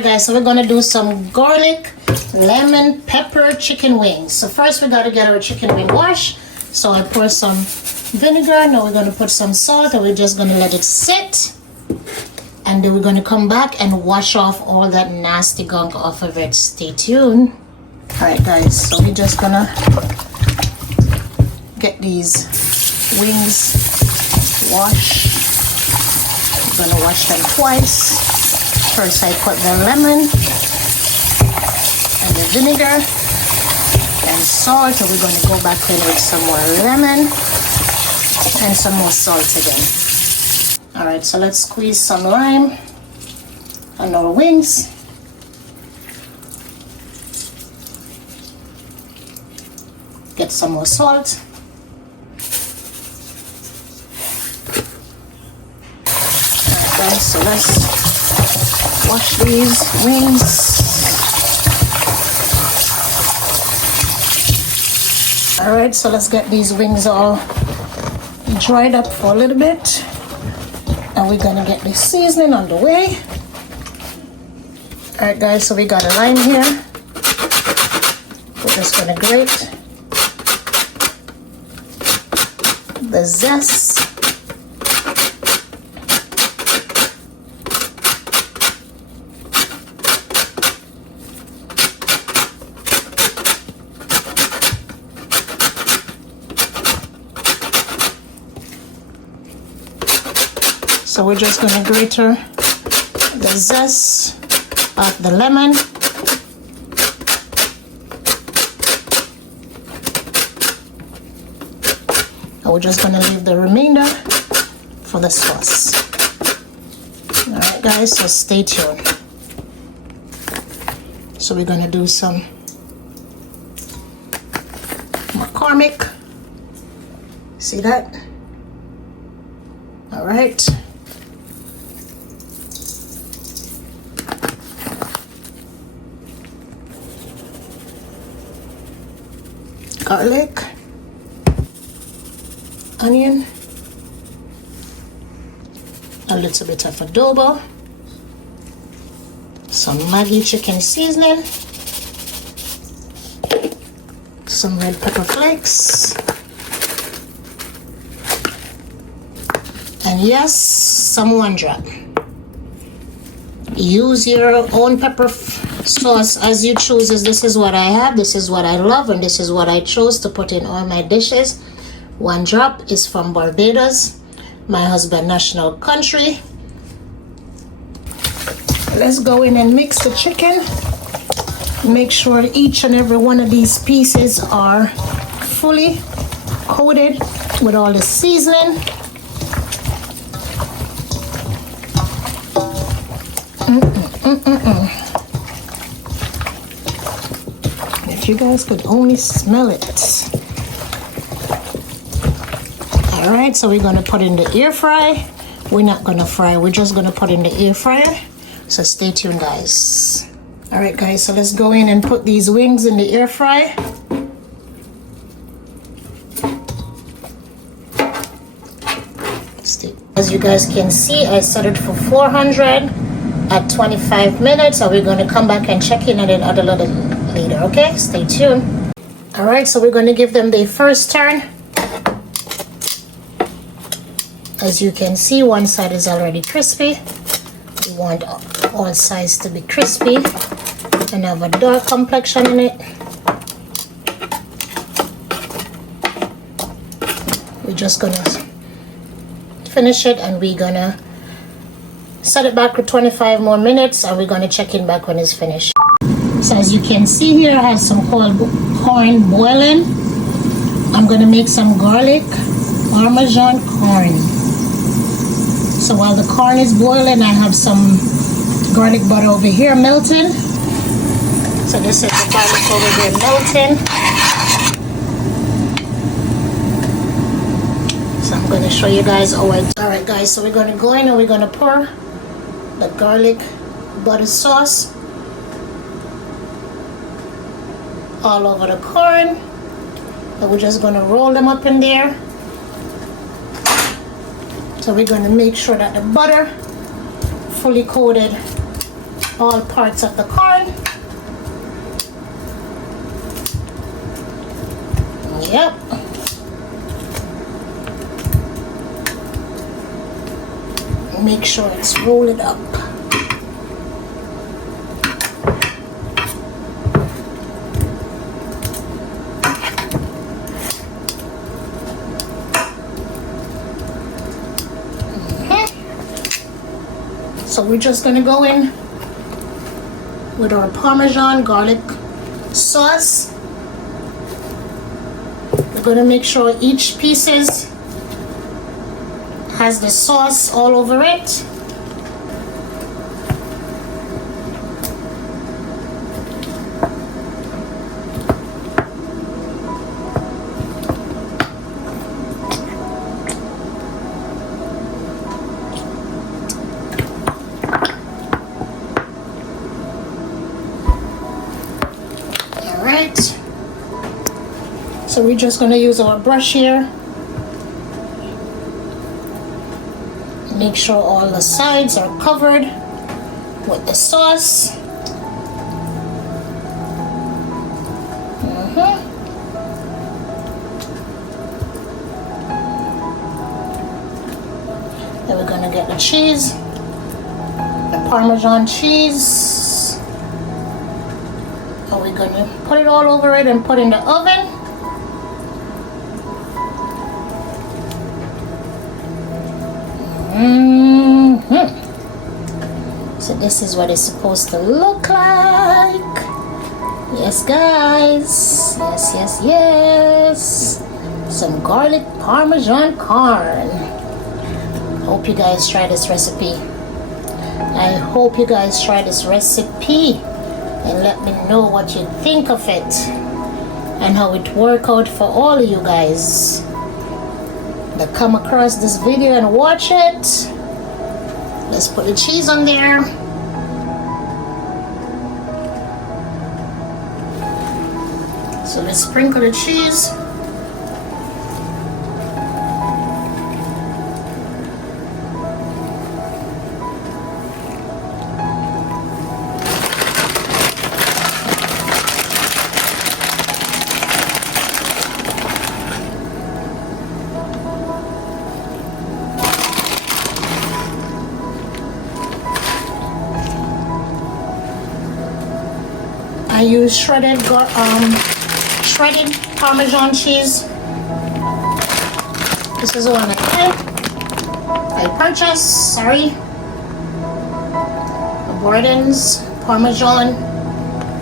Alright guys, so we're gonna do some garlic, lemon, pepper chicken wings. So first we gotta get our chicken wing washed. So I pour some vinegar, now we're gonna put some salt and we're just gonna let it sit. And then we're gonna come back and wash off all that nasty gunk off of it. Stay tuned. Alright guys, so we're just gonna get these wings washed. We're gonna wash them twice. First I put the lemon and the vinegar and salt, and we're going to go back in with some more lemon and some more salt again. Alright, so let's squeeze some lime on our wings. Get some more salt. Alright guys, so let's wash these wings. Alright, so let's get these wings all dried up for a little bit. And we're gonna get the seasoning on the way. Alright guys, so we got a lime here. We're just gonna grate the zest. So we're just going to grate the zest of the lemon. And we're just going to leave the remainder for the sauce. Alright guys, so stay tuned. So we're going to do some McCormick. See that? Alright. Garlic, onion, a little bit of adobo, some Maggi chicken seasoning, some red pepper flakes, and yes, some one drop. Use your own pepper sauce as you choose. This is what I have, this is what I love, and this is what I chose to put in all my dishes. One drop is from Barbados, my husband's national country. Let's go in and mix the chicken. Make sure each and every one of these pieces are fully coated with all the seasoning. If you guys could only smell it. Alright, so we're going to put in the air fry. We're not going to fry, we're just going to put in the air fryer. So stay tuned guys. Alright guys, so let's go in and put these wings in the air fry. As you guys can see, I set it for 400 at 25 minutes. So we're going to come back and check in on it a little later, okay? Stay tuned. Alright, so we're going to give them the first turn. As you can see, one side is already crispy. We want all sides to be crispy and have a dark complexion in it. We're just going to finish it and we're going to set it back for 25 more minutes and we're going to check in back when it's finished. So as you can see here, I have some corn boiling. I'm going to make some garlic Parmesan corn. So while the corn is boiling, I have some garlic butter over here melting. So this is the garlic over here melting. So I'm going to show you guys how I... Alright guys, so we're going to go in and we're going to pour the garlic butter sauce all over the corn. And we're just going to roll them up in there. So we're going to make sure that the butter fully coated all parts of the corn. Yep. Make sure it's rolled up. So we're just gonna go in with our Parmesan garlic sauce. We're gonna make sure each pieces has the sauce all over it. So we're just going to use our brush here. Make sure all the sides are covered with the sauce. Then we're going to get the cheese, the Parmesan cheese. And we're going to put it all over it and put in the oven. So this is what it's supposed to look like. Yes, guys. Yes. Some garlic Parmesan corn. Hope you guys try this recipe. I hope you guys try this recipe and let me know what you think of it and how it worked out for all of you guys that come across this video and watch it. Let's put the cheese on there. So let's sprinkle the cheese. I use shredded Parmesan cheese. This is the one I purchased. Sorry. Borden's Parmesan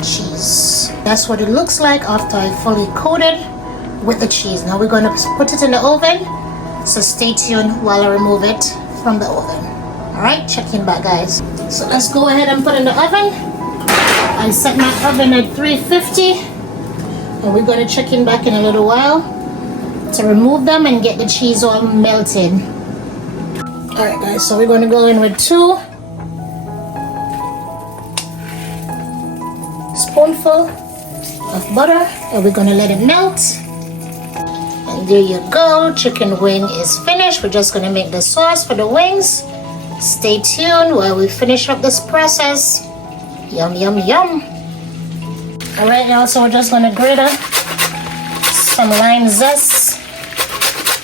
cheese. That's what it looks like after I fully coated with the cheese. Now we're going to put it in the oven. So stay tuned while I remove it from the oven. Alright, checking back, guys. So let's go ahead and put it in the oven. I set my oven at 350 and we're going to check in back in a little while to remove them and get the cheese all melted. Alright guys, so we're going to go in with 2 spoonfuls of butter and we're going to let it melt. And there you go, chicken wing is finished. We're just going to make the sauce for the wings. Stay tuned while we finish up this process. Yum, yum, yum. Alright, now so we're just going to grate some lime zest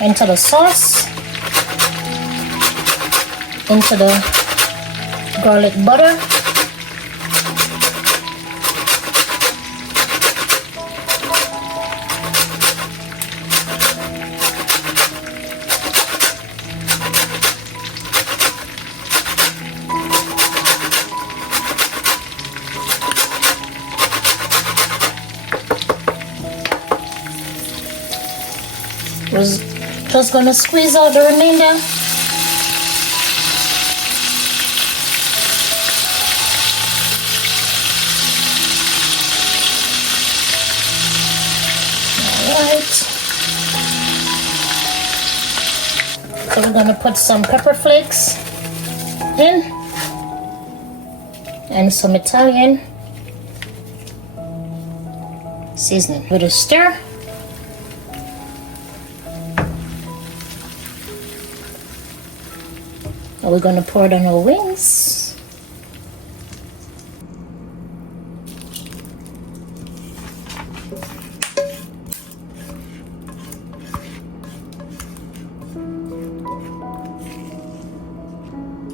into the sauce, into the garlic butter. Was just gonna squeeze out the remainder. Alright. So we're gonna put some pepper flakes in and some Italian seasoning. With a stir. We're going to pour it on our wings.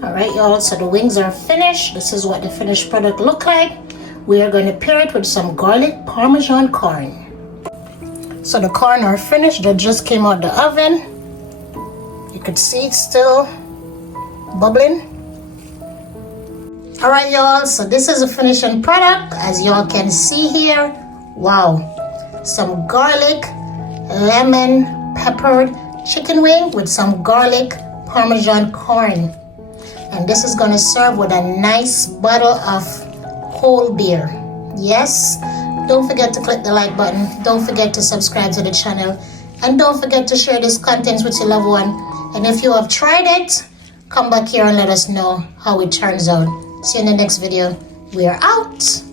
All right, y'all, so the wings are finished. This is what the finished product look like. We are going to pair it with some garlic Parmesan corn. So the corn are finished. They just came out the oven. You could see it's still bubbling. All right, y'all, so this is a finishing product. As y'all can see here, wow, some garlic, lemon, peppered chicken wing with some garlic Parmesan corn. And this is going to serve with a nice bottle of whole beer. Yes, don't forget to click the like button. Don't forget to subscribe to the channel. And don't forget to share this content with your loved one. And if you have tried it, come back here and let us know how it turns out. See you in the next video. We are out.